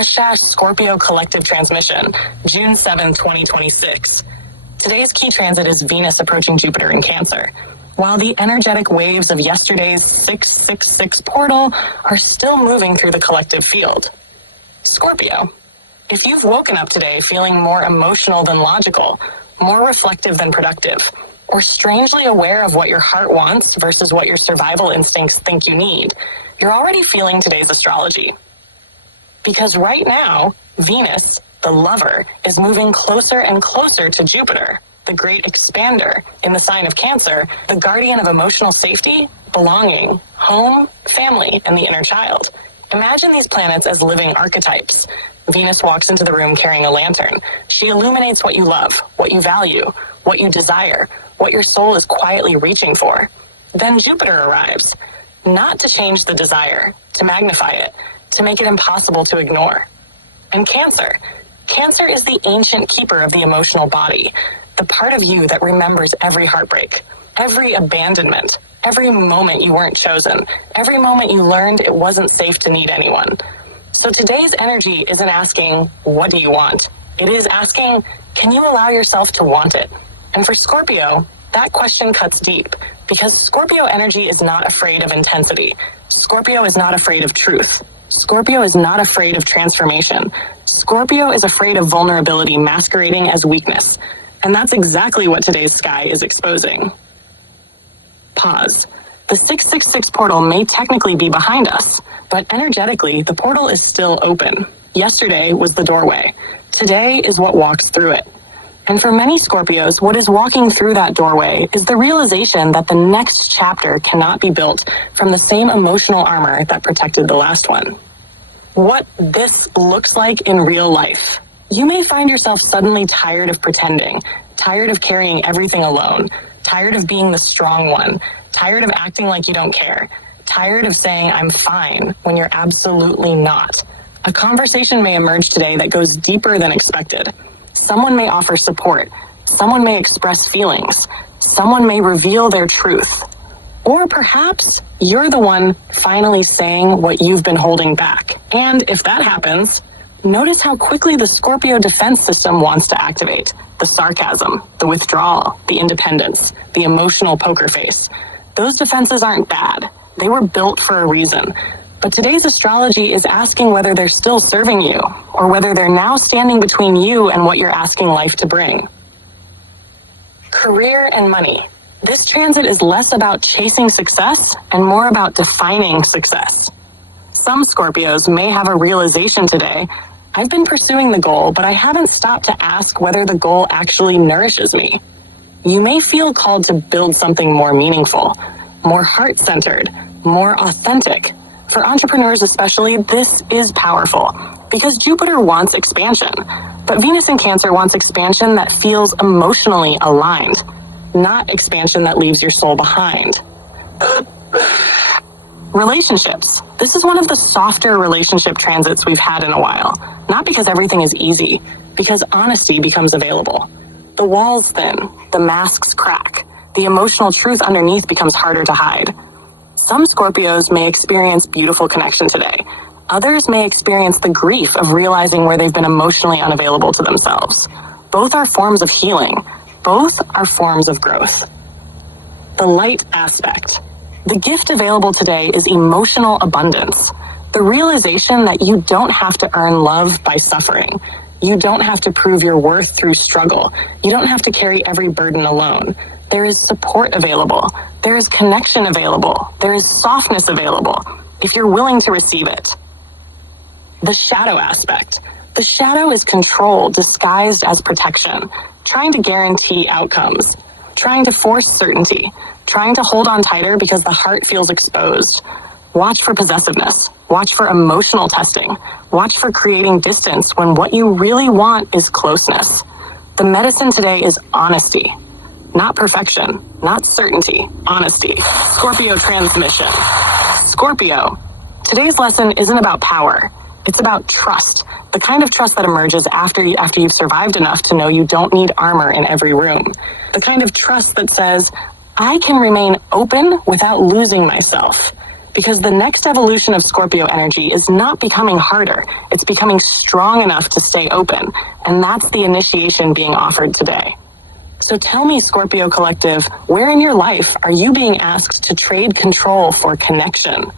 #Scorpio Collective Transmission, June 7, 2026. Today's key transit is Venus approaching Jupiter in Cancer. While the energetic waves of yesterday's 666 portal are still moving through the collective field. Scorpio, if you've woken up today feeling more emotional than logical, more reflective than productive, or strangely aware of what your heart wants versus what your survival instincts think you need, you're already feeling today's astrology. Because right now, Venus, the lover, is moving closer and closer to Jupiter, the great expander, in the sign of Cancer, the guardian of emotional safety, belonging, home, family, and the inner child. Imagine these planets as living archetypes. Venus walks into the room carrying a lantern. She illuminates what you love, what you value, what you desire, what your soul is quietly reaching for. Then Jupiter arrives, not to change the desire, to magnify it, to make it impossible to ignore. And Cancer. Cancer is the ancient keeper of the emotional body, the part of you that remembers every heartbreak, every abandonment, every moment you weren't chosen, every moment you learned it wasn't safe to need anyone. So today's energy isn't asking, what do you want? It is asking, can you allow yourself to want it? And for Scorpio, that question cuts deep, because Scorpio energy is not afraid of intensity. Scorpio is not afraid of truth. Scorpio is not afraid of transformation. Scorpio is afraid of vulnerability masquerading as weakness. And that's exactly what today's sky is exposing. Pause. The 666 portal may technically be behind us, but energetically, the portal is still open. Yesterday was the doorway. Today is what walks through it. And for many Scorpios, what is walking through that doorway is the realization that the next chapter cannot be built from the same emotional armor that protected the last one. What this looks like in real life. You may find yourself suddenly tired of pretending, tired of carrying everything alone, tired of being the strong one, tired of acting like you don't care, tired of saying I'm fine when you're absolutely not. A conversation may emerge today that goes deeper than expected. Someone may offer support. Someone may express feelings. Someone may reveal their truth. Or perhaps you're the one finally saying what you've been holding back. And if that happens, notice how quickly the Scorpio defense system wants to activate. The sarcasm, the withdrawal, the independence, the emotional poker face. Those defenses aren't bad. They were built for a reason. But today's astrology is asking whether they're still serving you, or whether they're now standing between you and what you're asking life to bring. Career and money. This transit is less about chasing success and more about defining success. Some Scorpios may have a realization today, I've been pursuing the goal, but I haven't stopped to ask whether the goal actually nourishes me. You may feel called to build something more meaningful, more heart-centered, more authentic. For entrepreneurs especially, this is powerful because Jupiter wants expansion, but Venus in Cancer wants expansion that feels emotionally aligned, not expansion that leaves your soul behind. Relationships. This is one of the softer relationship transits we've had in a while. Not because everything is easy, because honesty becomes available. The walls thin, the masks crack, the emotional truth underneath becomes harder to hide. Some Scorpios may experience beautiful connection today. Others may experience the grief of realizing where they've been emotionally unavailable to themselves. Both are forms of healing. Both are forms of growth. The light aspect. The gift available today is emotional abundance. The realization that you don't have to earn love by suffering. You don't have to prove your worth through struggle. You don't have to carry every burden alone. There is support available. There is connection available. There is softness available, if you're willing to receive it. The shadow aspect. The shadow is control disguised as protection, trying to guarantee outcomes, trying to force certainty, trying to hold on tighter because the heart feels exposed. Watch for possessiveness. Watch for emotional testing. Watch for creating distance when what you really want is closeness. The medicine today is honesty. Not perfection, not certainty, honesty. Scorpio transmission. Scorpio. Today's lesson isn't about power. It's about trust. The kind of trust that emerges after you've survived enough to know you don't need armor in every room. The kind of trust that says, I can remain open without losing myself. Because the next evolution of Scorpio energy is not becoming harder. It's becoming strong enough to stay open. And that's the initiation being offered today. So tell me, Scorpio Collective, where in your life are you being asked to trade control for connection?